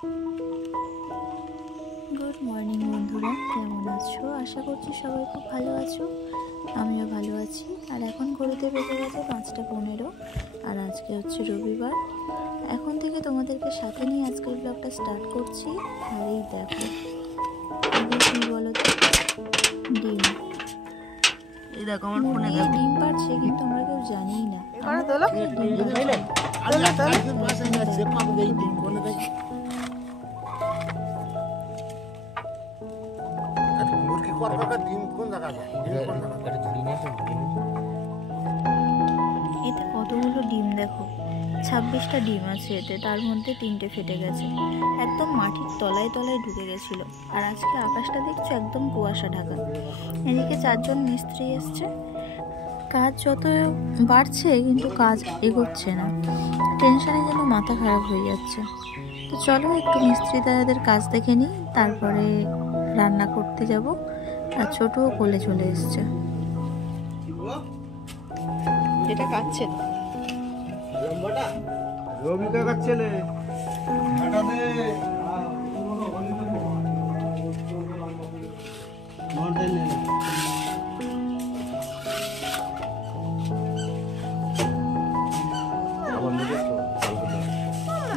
Good morning বন্ধুরা, কেমন আছো? আশা করছি সবাই খুব ভালো আছো। আমিও ভালো আছি। আর এখন ঘড়িতে বেজে গেছে 5:15, আর আজকে হচ্ছে রবিবার। এখন থেকে তোমাদেরকে সাথে নিয়ে আজকের ব্লগটা স্টার্ট করছি। আর এই দেখো, কি বলো তো, ডিম। এই দেখো আমার ফোনে ডিম পাচ্ছে, কিন্তু আমরা কেউ জানিই না। এতে কতগুলো ডিম দেখো, 26টা ডিম আছে এতে, তার মধ্যে 3টে ফেটে গেছে। একদম মাটির তলায় তলায় ঢুকে গেছিল। আর আজকে আকাশটা দেখছো একদম কুয়াশা ঢাকা। এদিকে 4জন মিস্ত্রি এসছে। কাজ যত বাড়ছে কিন্তু কাজ এগোচ্ছে না, টেনশনে যেন মাথা খারাপ হয়ে যাচ্ছে। তো চলো একটু মিস্ত্রি দাদাদের কাজ দেখে নিই, তারপরে রান্না করতে যাব। আর ছোটও কোলে চলে এসছে। এটা কাটছে রবিকা কাটছেলে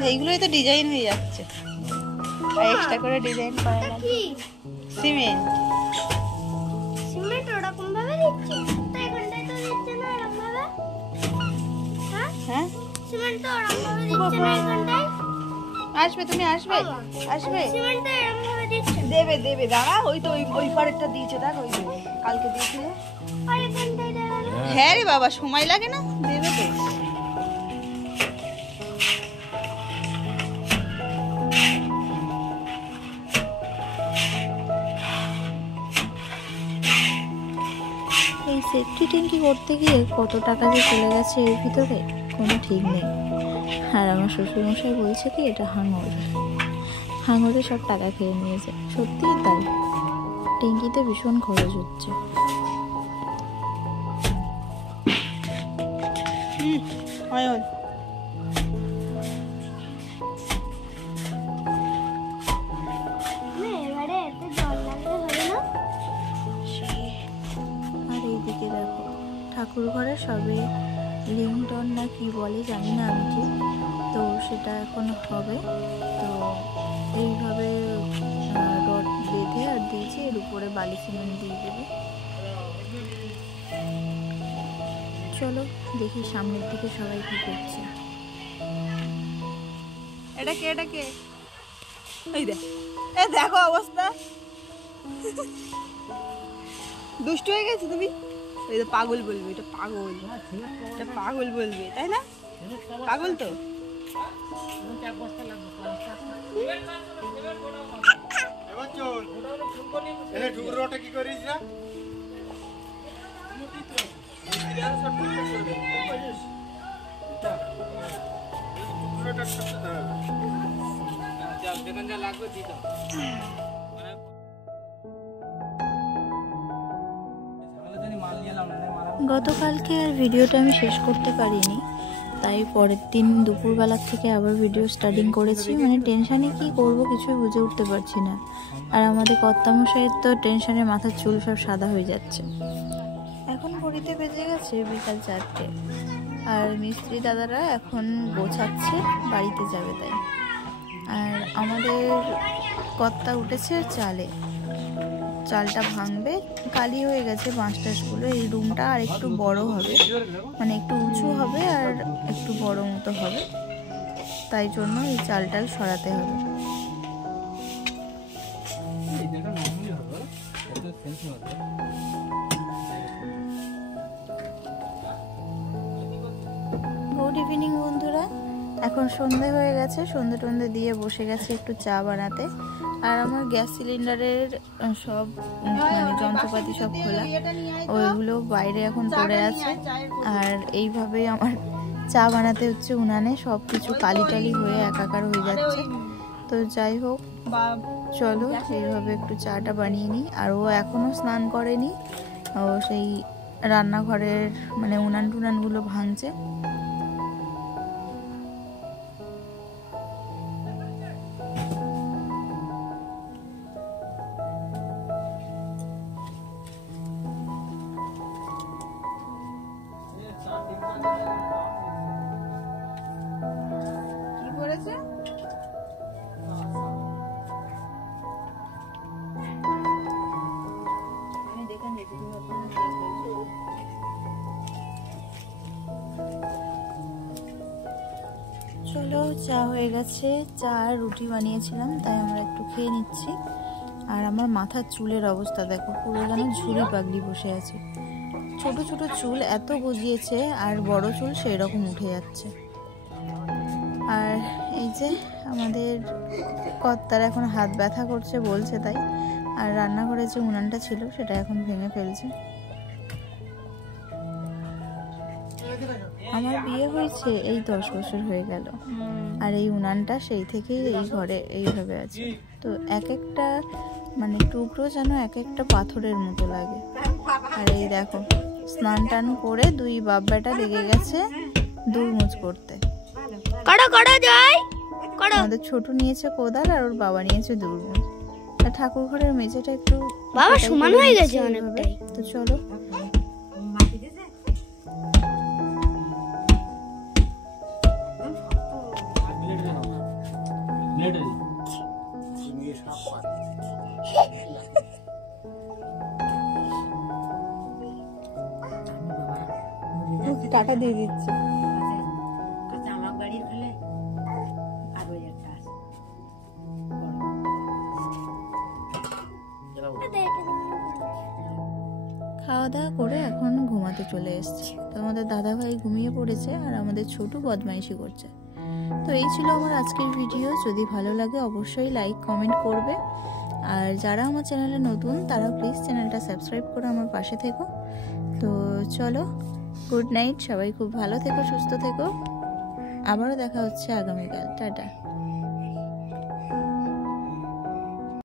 এইগুলোই তো ডিজাইন হয়ে যাচ্ছে, আর এক্সট্রা করে ডিজাইন করা লাগে। সিমেন্ট ওরকম ভাবে দিচ্ছে, তাই এখানটায় তো দিচ্ছে না এরকম ভাবে। হ্যাঁ, সিমেন্ট তো ওরকম ভাবে দিচ্ছে না এখানটায়। আসবে, তুমি আসবে, আসবে। সিমেন্ট তো এরকম ভাবে দিচ্ছে, দেবে দেবে, দাঁড়া। ওই তো ওই পারেরটা দিয়েছে, দেখ ওই কালকে দিয়েছিল। আর এখানটায় দেবে না। হ্যাঁ রে বাবা, সময় লাগে না, দেবে তো। এই সেফটি ট্যাঙ্কি করতে গিয়ে কত টাকা যে চলে গেছে এর ভিতরে কোনো ঠিক নেই। আর আমার শ্বশুরমশাই বলছে কি এটা হাঙরে সব টাকা খেয়ে নিয়েছে। সত্যিই তাই, ট্যাঙ্কিতে ভীষণ খরচ হচ্ছে। অয়ন এবারে এতে জল লাগলে হবে না। আর এইদিকে দেখো, ঠাকুর ঘরে সবে লিংটন না কি বলে জানি না আমি ঠিক, তো সেটা এখন হবে। তো এইভাবে রড বেঁধে আর দিয়েছে, এর উপরে বালি সিমেন্ট দিয়ে দেবে। চলো দেখি সামনের দিকে সবাই কি করছে। এটা কে, এটা কে? এই দেখ, এই দেখো অবস্থা, দুষ্ট হয়ে গেছে তুমি। এই তো পাগল বলবে, এটা পাগল, এটা পাগল বলবে, তাই না? পাগল তো। কি করিস না? গতকালকে আর ভিডিওটা আমি শেষ করতে পারিনি, তাই পরের দিন দুপুরবেলা থেকে আবার ভিডিও স্টার্টিং করেছি। মানে টেনশানে কি করব কিছুই বুঝে উঠতে পারছি না। আর আমাদের কর্তামশাইয়ের তো টেনশনে মাথার চুল সব সাদা হয়ে যাচ্ছে। এখন ঘড়িতে বেজে গেছে বিকাল 4টে, আর মিস্ত্রি দাদারা এখন গোছাচ্ছে, বাড়িতে যাবে তাই। আর আমাদের কর্তা উঠেছে চালটা ভাঙবে। কালি হয়ে গেছে বাঁশটাশগুলো। এই রুমটা আর একটু বড় হবে, মানে একটু উঁচু হবে আর একটু বড় মতো হবে, তাই জন্য এই চালটাল সরাতে হবে। গুড ইভিনিং বন্ধুরা, এখন সন্ধে হয়ে গেছে। সন্ধে টন্ধে দিয়ে বসে গেছে একটু চা বানাতে। আর আমার গ্যাস সিলিন্ডারের সব মানে যন্ত্রপাতি সব খোলা, ওইগুলো বাইরে এখন পড়ে আছে। আর এইভাবেই আমার চা বানাতে হচ্ছে উনানে, সব কিছু কালি টালি হয়ে একাকার হয়ে যাচ্ছে। তো যাই হোক, চলো এইভাবে একটু চাটা বানিয়ে নিই। আর ও এখনও স্নান করেনি, ও সেই রান্নাঘরের মানে উনান টুনানগুলো ভাঙছে। চা হয়ে গেছে, চা আর রুটি বানিয়েছিলাম, তাই আমরা একটু খেয়ে নিচ্ছি। আর আমার মাথার চুলের অবস্থা দেখো, পুরো যেন ঝুড়ি পাগড়ি বসে আছে। ছোট ছোট চুল এত গজিয়েছে, আর বড় চুল সেই রকম উঠে যাচ্ছে। আর এই যে আমাদের কর্তার এখন হাত ব্যথা করছে বলছে তাই। আর রান্নাঘরে যে উনানটা ছিল সেটা এখন ভেঙে ফেলছে। আমার বিয়ে হয়েছে এই 10 বছর হয়ে গেল, আর এই উনানটা সেই থেকেই এই ঘরে এইভাবে আছে। তো এক একটা মানে টুকরো যেন এক একটা পাথরের মতো লাগে। আর এই দেখো স্নান টান করে দুই বাপ বেটা লেগে গেছে দুলমুচ করতে। করো করো জয় করো। আমাদের ছোট নিয়েছে কোদাল আর ওর বাবা নিয়েছে দুলমুচ। আর ঠাকুর ঘরের মেঝেটা একটু বাবা সমান হয়ে গেছে অনেকটাই। তো চলো। টাটা দিয়ে দিচ্ছি। খাওয়া দাওয়া করে এখন ঘুমাতে চলে এসেছি। তো আমাদের দাদা ভাই ঘুমিয়ে পড়েছে আর আমাদের ছোট বদমাইশি করছে। তো এই ছিল আমার আজকের ভিডিও। যদি ভালো লাগে অবশ্যই লাইক কমেন্ট করবে। আর যারা আমার চ্যানেলে নতুন তারা প্লিজ চ্যানেলটা সাবস্ক্রাইব করে আমার পাশে থেকো। তো চলো, গুড নাইট, সবাই খুব ভালো থেকো, সুস্থ থেকো। আবারও দেখা হচ্ছে আগামীকাল। টাটা।